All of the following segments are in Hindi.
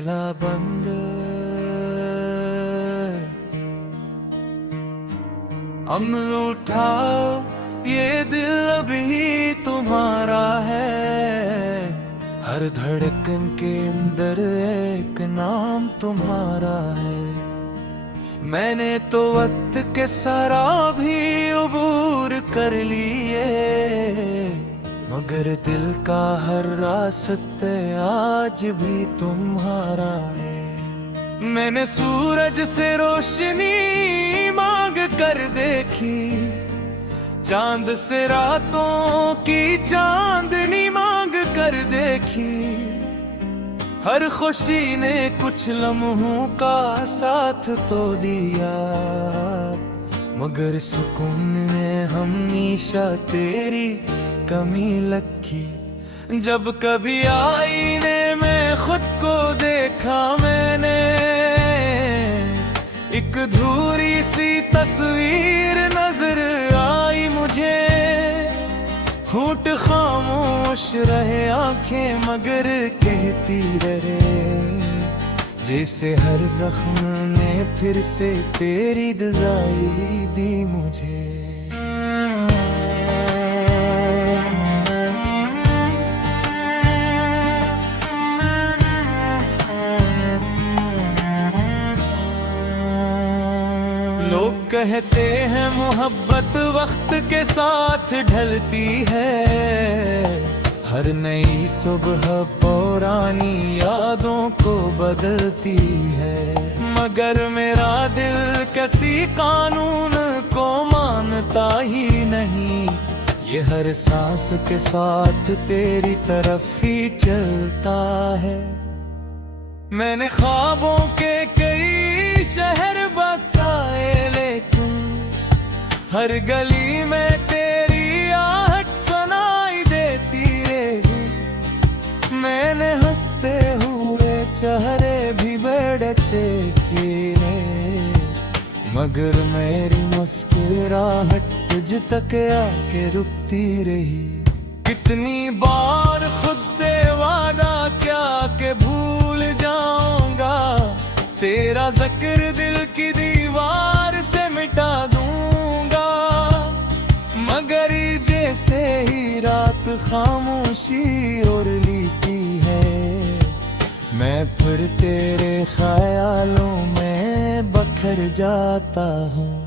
पहला बंद अम्ल उठाओ, ये दिल अभी तुम्हारा है। हर धड़कन के अंदर एक नाम तुम्हारा है। मैंने तो वक्त के सारा भी अबूर कर लिए, मगर दिल का हर रास्ते आज भी तुम्हारा है। मैंने सूरज से रोशनी मांग कर देखी, चांद से रातों की चांदनी मांग कर देखी। हर खुशी ने कुछ लम्हों का साथ तो दिया, मगर सुकून ने हमेशा तेरी कमी लगी। जब कभी आईने में खुद को देखा मैंने, एक अधूरी सी तस्वीर नजर आई मुझे। होंठ खामोश रहे, आंखें मगर कहती रहे, जैसे हर जख्म ने फिर से तेरी दुआई दी मुझे। लोग कहते हैं मोहब्बत वक्त के साथ ढलती है, हर नई सुबह पुरानी यादों को बदलती है। मगर मेरा दिल किसी कानून को मानता ही नहीं, ये हर सांस के साथ तेरी तरफ ही चलता है। मैंने ख्वाबों के कई शहर बसाए, लेकिन हर गली में तेरी आहट सुनाई देती रही। मैंने हंसते हुए चेहरे भी बड़े देखे, मगर मेरी मुस्कुराहट तुझ तक आके रुकती रही। कितनी बार खुद से वादा क्या के भूल जाऊंगा, तेरा जिक्र दिल की दीवार से मिटा दूंगा। मगर जैसे ही रात खामोशी ओढ़ लेती है, मैं फिर तेरे ख्यालों में बखर जाता हूँ।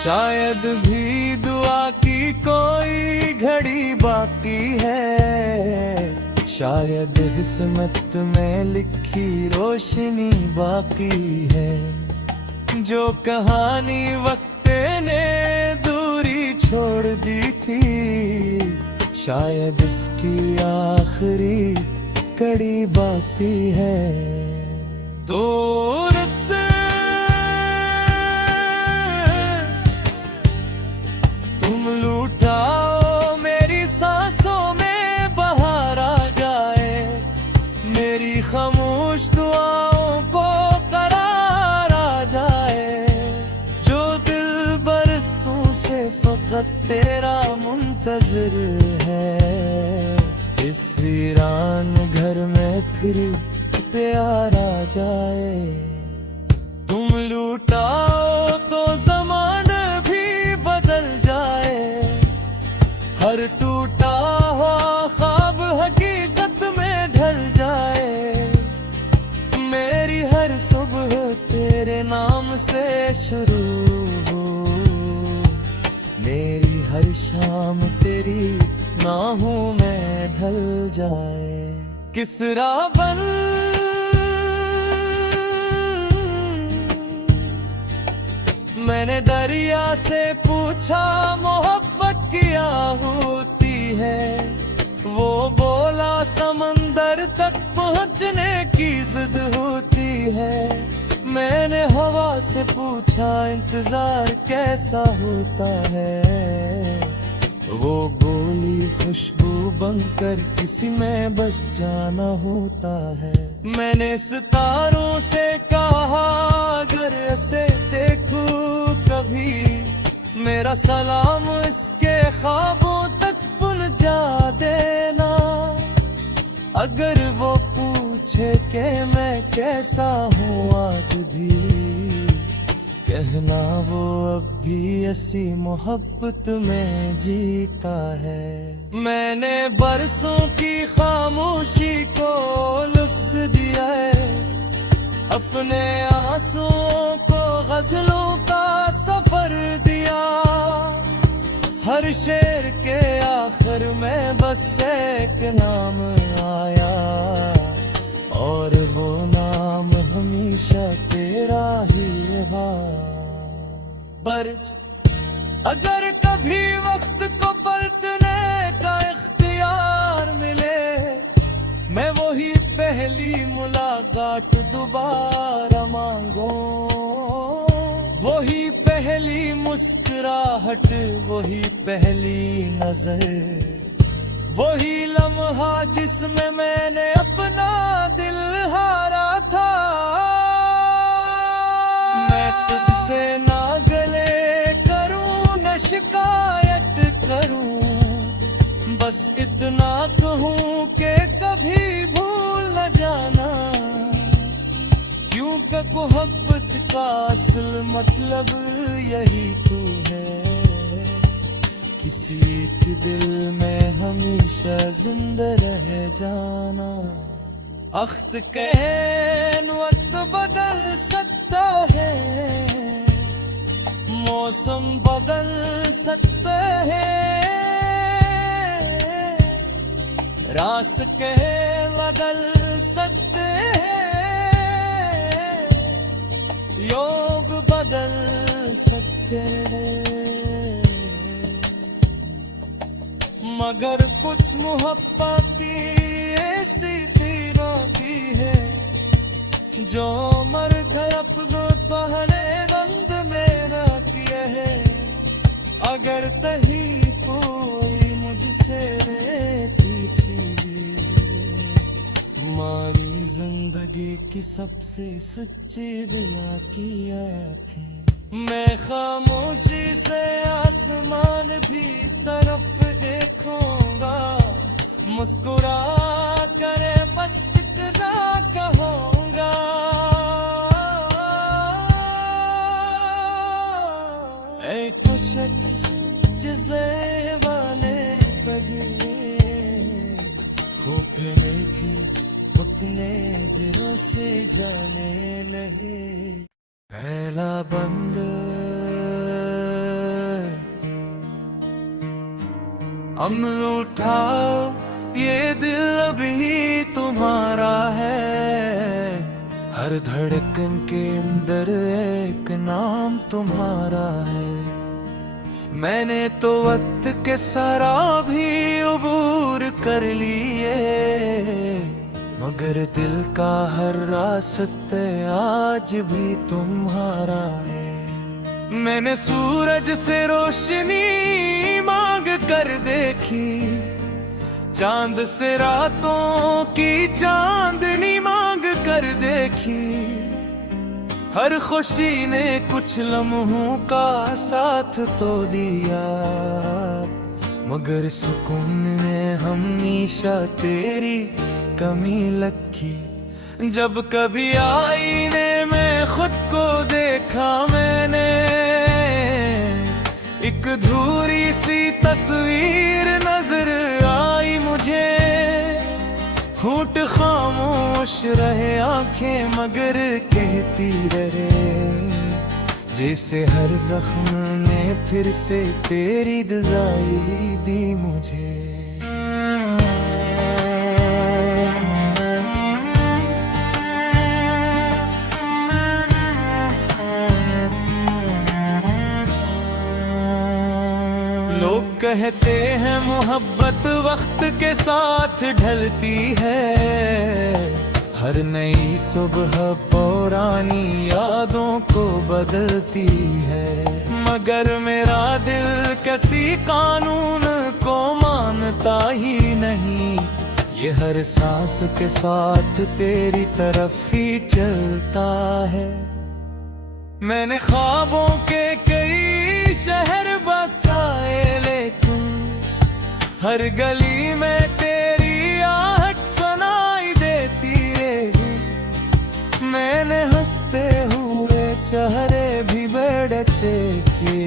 शायद भी दुआ की कोई घड़ी बाकी है, शायद किस्मत में लिखी रोशनी बाकी है। जो कहानी वक्त ने दूरी छोड़ दी थी, शायद इसकी आखिरी कड़ी बाकी है। तो लूटाओ, मेरी सांसों में बहार आ जाए, मेरी खामोश दुआओं को करार आ जाए। जो दिल बरसों से फकत तेरा मुंतजर है, इस वीरान घर में फिर प्यार आ जाए। तुम लूटाओ तो ज़माना भी बदल जाए, हर टूटा हुआ ख्वाब हकीकत में ढल जाए। मेरी हर सुबह तेरे नाम से शुरू हो, मेरी हर शाम तेरी नाहों में ढल जाए। किसरा बन मैंने दरिया से पूछा मोहब्बत क्या होती है, वो बोला समंदर तक पहुंचने की जिद होती है। मैंने हवा से पूछा इंतजार कैसा होता है, वो गोली खुशबू बनकर किसी में बस जाना होता है। मैंने सितारों से कहा अगर मेरा सलाम इसके ख्वाबों तक पहुंचा देना। अगर वो पूछे कि मैं कैसा हूँ आज भी, कहना वो अब भी ऐसी मोहब्बत में जीता है। मैंने बरसों की खामोशी को लफ्ज दिया है, अपने आंसुओं को गजलों का सफर दिया। हर शेर के आखिर में बस एक नाम आया, और वो नाम हमेशा तेरा ही रहा। बर्ज अगर कभी वक्त को पलटने का इख्तियार मिले, मैं वही पहली मुलाकात दोबारा मांगू, वही पहली मुस्कुराहट, वही पहली नजर, वही लम्हा जिसमें मैंने अपना दिल हारा था। मैं तुझसे ना गले करूं न शिकायत करूं, बस इतना कहूं कि कभी भूल न जाना, क्योंकि मोहब्बत का असल मतलब यही तू है। किसी के दिल में हमेशा जिंदा रह जाना। अख्त कहन वक्त बदल सकता है, मौसम बदल सकता है, रास्ते बदल सकते हैं, योग बदल सकते हैं, मगर कुछ मोहब्बत ऐसी तीरों की है, जो मर गए अपनों पहले रंग में रखी है। अगर तही कोई मुझसे पूछे, तुम्हारी जिंदगी की सबसे सच्ची दुआ की थी। मैं खामोशी से आसमान भी तरफ देखूंगा, मुस्कुरा करे बस कितना कहूंगा। एक शख्स जिसे वाले कभी खूब में भी अपने दिलों से जाने लगे। पहला बंद अम्ल उठाओ, ये दिल अभी तुम्हारा है। हर धड़कन के अंदर एक नाम तुम्हारा है। मैंने तो वक्त के सारा भी अबूर कर लिए, मगर दिल का हर रास्ते आज भी तुम्हारा है। मैंने सूरज से रोशनी मांग कर देखी, चांद से रातों की चांदनी मांग कर देखी। हर खुशी ने कुछ लम्हों का साथ तो दिया, मगर सुकून ने हमेशा तेरी कमी लगी। जब कभी आईने में खुद को देखा मैंने, एक अधूरी सी तस्वीर नजर आई मुझे। होंठ खामोश रहे, आंखें मगर कहती रहे, जैसे हर जख्म ने फिर से तेरी दुआई दी मुझे। लोग कहते हैं मोहब्बत वक्त के साथ ढलती है, हर नई सुबह पुरानी यादों को बदलती है। मगर मेरा दिल किसी कानून को मानता ही नहीं, ये हर सांस के साथ तेरी तरफ ही चलता है। मैंने ख्वाबों के कई शहर बस हर गली में तेरी आहट सुनाई देती रही। मैंने हंसते हुए चेहरे भी बड़े देखे,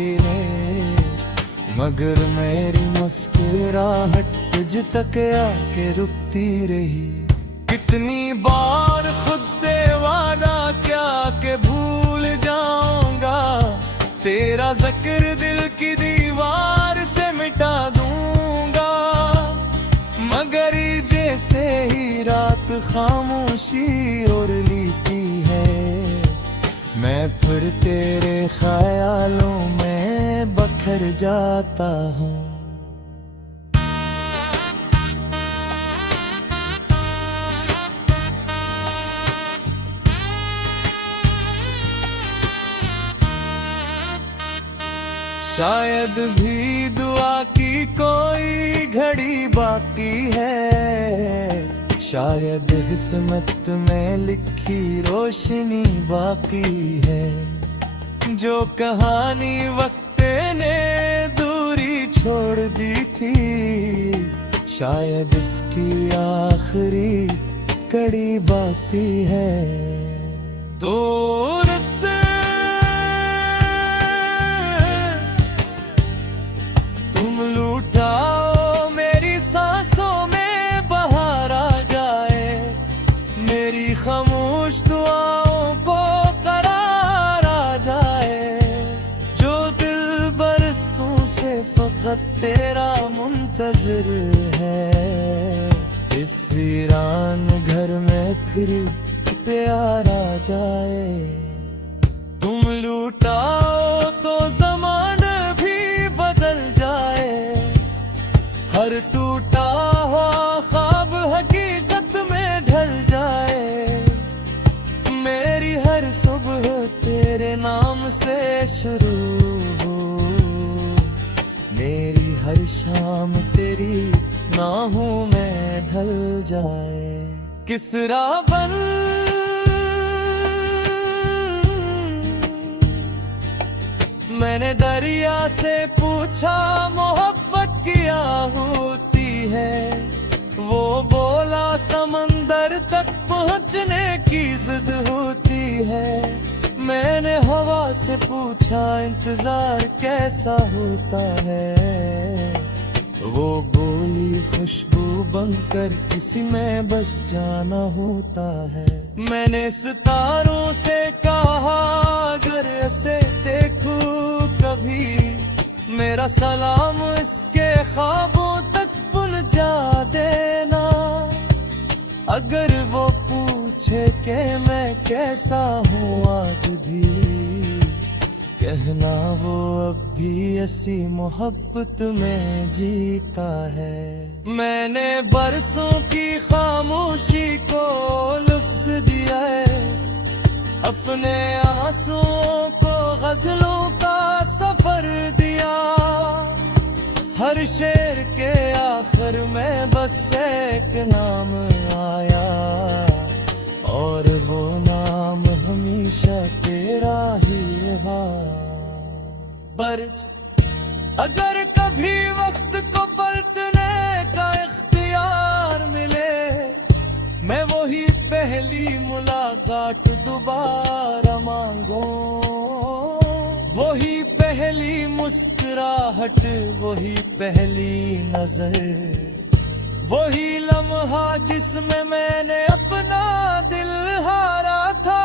मगर मेरी मुस्कुराहट तुझ तक आके रुकती रही। कितनी बार खुद से वादा क्या के भूल जाऊंगा, तेरा जिक्र दिल की दीवार से मिटा दूंगा। मगर जैसे ही रात खामोशी और लेती है, मैं फिर तेरे ख्यालों में बखर जाता हूँ। शायद भी दुआ की कोई घड़ी बाकी है, शायद किस्मत में लिखी रोशनी बाकी है। जो कहानी वक्त ने दूरी छोड़ दी थी, शायद इसकी आखिरी कड़ी बाकी है। दूर से तुम लूटाओ मेरी सांसों में बहार आ जाए, मेरी खामोश दुआओं को करार आ जाए। जो दिल बरसों से फकत तेरा मुंतजर है, इस वीरान घर में फिर प्यार आ जाए। तुम लूटाओ तो ज़माना भी बदल जाए, हर टूटा हुआ ख्वाब हकीकत में ढल जाए। मेरी हर सुबह तेरे नाम से शुरू हो, मेरी हर शाम तेरी नाहों में ढल जाए। किसरा बन मैंने दरिया से पूछा मोहब्बत क्या होती है, वो बोला समंदर तक पहुंचने की जिद होती है। मैंने हवा से पूछा इंतजार कैसा होता है, वो बोली खुशबू बनकर किसी में बस जाना होता है। मैंने सितारों से कहा अगर ऐसे देखूं कभी, मेरा सलाम इसके ख्वाबों तक पहुंचा देना। अगर वो पूछे कि मैं कैसा हूँ आज भी, कहना वो अब भी ऐसी मोहब्बत में जीता है। मैंने बरसों की खामोशी को लफ्ज दिया है, अपने आंसुओं को गजलों का सफर दिया। हर शेर के आखिर में बस एक नाम आया, और वो नाम हमेशा तेरा ही रहा। बर्ज अगर कभी वक्त को पलटने का इख्तियार मिले, मैं वही पहली मुलाकात दोबारा मांगू, वही पहली मुस्कुराहट, वही पहली नजर, वही लम्हा जिसमें मैंने अपना दिल हारा था।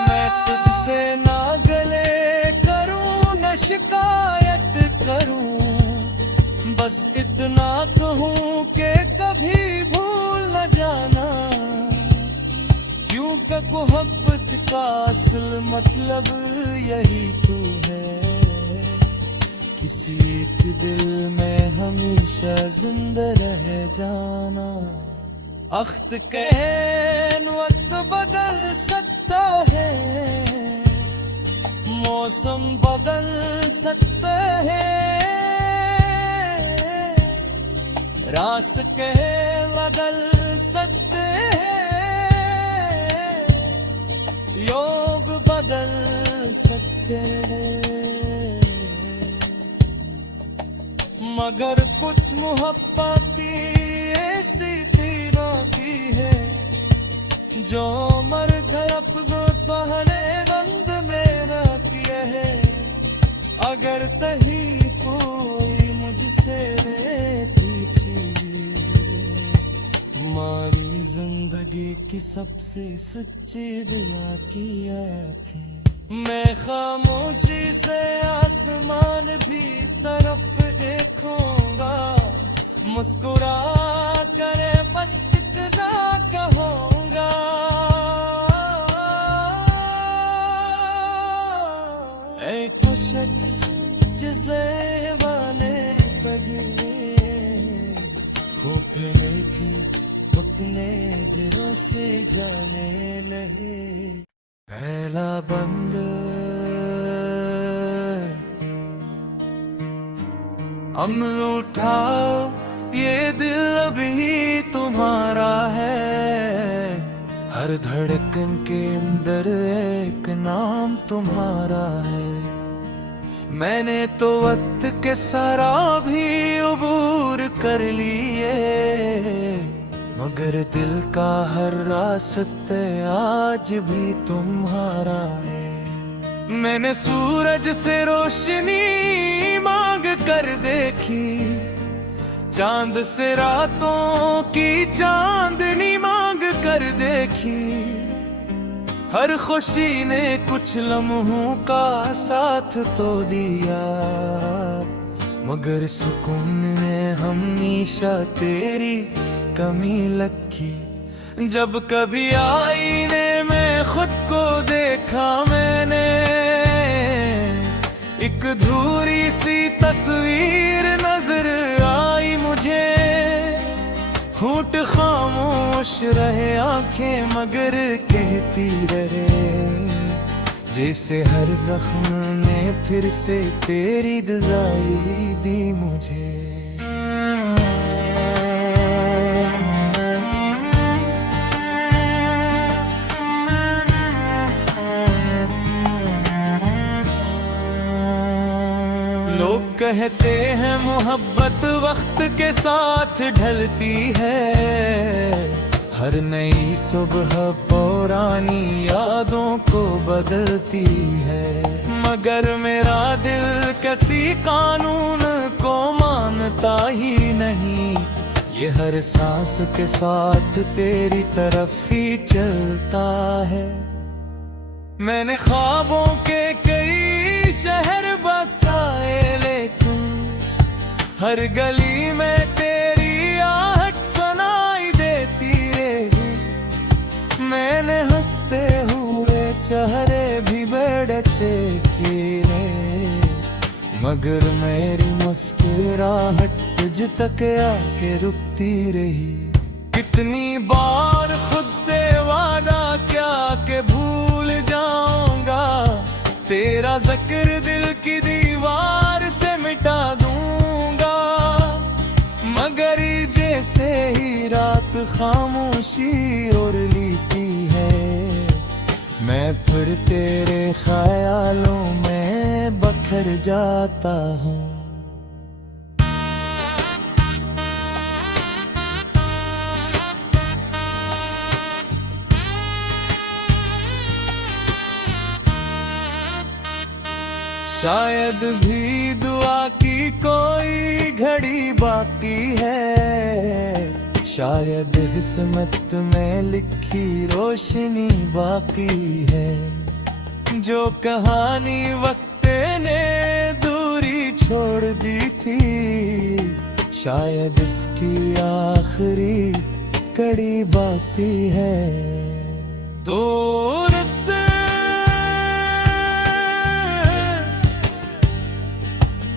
मैं तुझसे ना गले करूं न शिकायत करूं, बस इतना कहूं कि कभी भूल न जाना। क्योंकि मोहब्बत का असल मतलब यही तू है, किसी एक दिल में हमेशा जिंदा रह जाना। अख्त कहन वक्त बदल सकता है, मौसम बदल सकता है, रास्ते बदल सकते हैं, योग बदल सकते हैं। मगर कुछ मोहब्बती ऐसी तीरों की है जो मर गए अपनों तोहरे रंग में रखिए है। अगर तही कोई मुझसे पीछी तुम्हारी जिंदगी की सबसे सच्ची दुआ की थी। मैं खामोशी से आसमान भी तरफ देखूंगा, मुस्कुरा करे बस कितना कहूंगा। एक शख्स जिसे वाले कभी खूब देखी उतने दिनों से जाने नहीं। पहला बंद अम्ल उठाओ, ये दिल अभी तुम्हारा है। हर धड़कन के अंदर एक नाम तुम्हारा है। मैंने तो वक्त के सारा भी अबूर कर लिए, मगर दिल का हर रास्ते आज भी तुम्हारा है। मैंने सूरज से रोशनी मांग कर देखी, चांद से रातों की चांदनी मांग कर देखी। हर खुशी ने कुछ लम्हों का साथ तो दिया, मगर सुकून ने हमेशा तेरी कमी लगी। जब कभी आईने में खुद को देखा मैंने, एक अधूरी सी तस्वीर नजर आई मुझे। होंठ खामोश रहे, आंखें मगर कहती रहे, जैसे हर जख्म ने फिर से तेरी दुआई दी मुझे। लोग कहते हैं मोहब्बत वक्त के साथ ढलती है, हर नई सुबह पुरानी यादों को बदलती है। मगर मेरा दिल किसी कानून को मानता ही नहीं, ये हर सांस के साथ तेरी तरफ ही चलता है। मैंने ख्वाबों के कई शहर बसाए, लेकिन हर गली में तेरी आहट सुनाई देती रही। मैंने हंसते हुए चेहरे भी बढ़ते किए, मगर मेरी मुस्कुराहट तुझ तक आके रुकती रही। कितनी बार खुद से वादा क्या के भूल जाऊंगा, तेरा जिक्र दिल की दीवार से मिटा दूंगा। मगर जैसे ही रात खामोशी और लेती है, मैं फिर तेरे ख्यालों में बखर जाता हूँ। शायद भी दुआ की कोई घड़ी बाकी है, शायद किस्मत में लिखी रोशनी बाकी है। जो कहानी वक्त ने दूरी छोड़ दी थी, शायद इसकी आखिरी कड़ी बाकी है। दूर से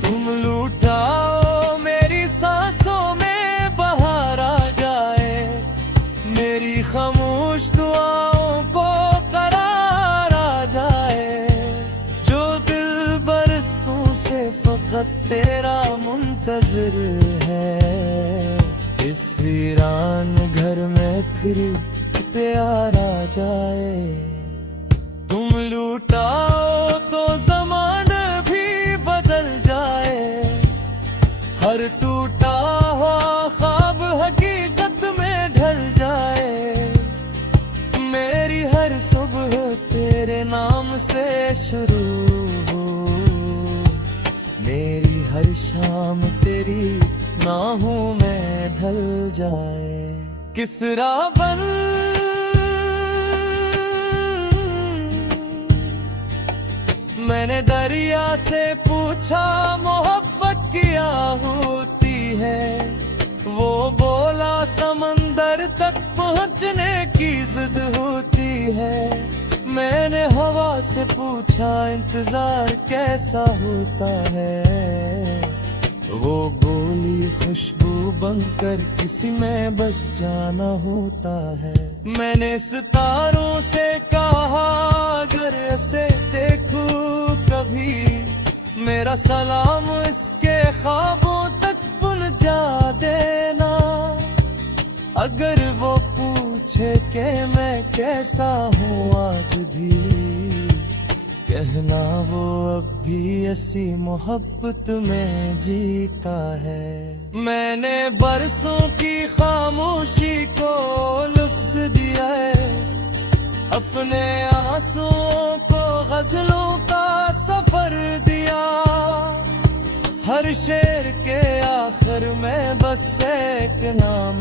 तुम लूटाओ, मेरी सांसों में बहार आ जाए, मेरी खामोश दुआओं को करार आ जाए। जो दिल बरसों से फकत तेरा मुंतजर है, इस वीरान घर में फिर प्यार आ जाए। तुम लूटाओ तो ज़माना भी बदल जाए, हर से शुरू हो, मेरी हर शाम तेरी नाहों में ढल जाए। किसरा बन मैंने दरिया से पूछा मोहब्बत क्या होती है, वो बोला समंदर तक पहुंचने की जिद होती है। मैंने हवा से पूछा इंतजार कैसा होता है, वो बोली खुशबू बनकर किसी में बस जाना होता है। मैंने सितारों से कहा अगर ऐसे देखूं कभी, मेरा सलाम इसके ख्वाबों तक पहुंचा देना। अगर वो पूछे कि मैं कैसा हूँ आज भी, कहना वो अब भी ऐसी मोहब्बत में जीता है। मैंने बरसों की खामोशी को लफ्ज दिया है, अपने आंसुओं को गजलों का सफर दिया। हर शेर के आखिर में बस एक नाम